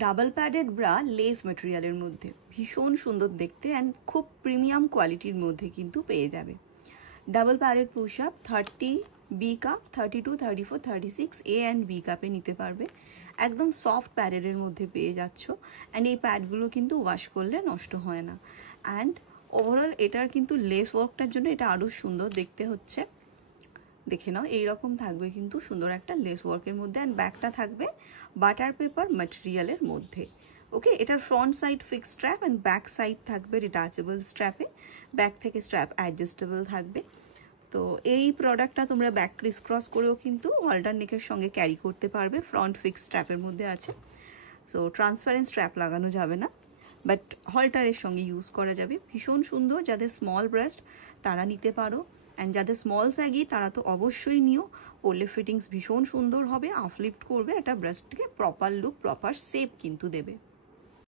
Double padded bra less ম্যাটেরিয়ালের মধ্যে, ভীষণ সুন্দর দেখতে অ্যান্ড খুব প্রিমিয়াম কোয়ালিটির মধ্যে কিন্তু পেয়ে যাবে। Double padded push up 30 B cup, 32, 34, 36 A and B কাপে নিতে পারবে। একদম সফট প্যাডেডের মধ্যে পেয়ে যাচ্ছ অ্যান্ড এই প্যাডগুলো কিন্তু ওয়াশ করলে নষ্ট হয় না। অ্যান্ড ওভারঅল এটার কিন্তু লেস ওয়ার্কটার জন্য এটা আরও সুন্দর দেখতে হচ্ছে। দেখে নাও, এইরকম থাকবে কিন্তু সুন্দর একটা লেস ওয়ার্কের মধ্যে অ্যান্ড ব্যাকটা থাকবে বাটার পেপার ম্যাটেরিয়ালের মধ্যে। ওকে, এটার front side fix strap and back side থাকবে রিটাচেবল স্ট্র্যাপে, ব্যাক থেকে স্ট্র্যাপ অ্যাডজাস্টেবল থাকবে। তো এই প্রোডাক্টটা তোমরা ব্যাক ক্রিস ক্রস করেও কিন্তু হলটার নেকের সঙ্গে ক্যারি করতে পারবে, ফ্রন্ট ফিক্স স্ট্র্যাপের মধ্যে আছে। সো ট্রান্সপারেন্ট স্ট্র্যাপ লাগানো যাবে না, বাট হলটারের সঙ্গে ইউজ করা যাবে। ভীষণ সুন্দর, যাদের স্মল ব্রেস্ট তারা নিতে পারো, অ্যান্ড যাদের স্মল স্যাগি তারা তো অবশ্যই নিও। পরলে ফিটিংস ভীষণ সুন্দর হবে, আফলিফট করবে, এটা ব্রেস্টকে প্রপার লুক প্রপার শেপ কিন্তু দেবে।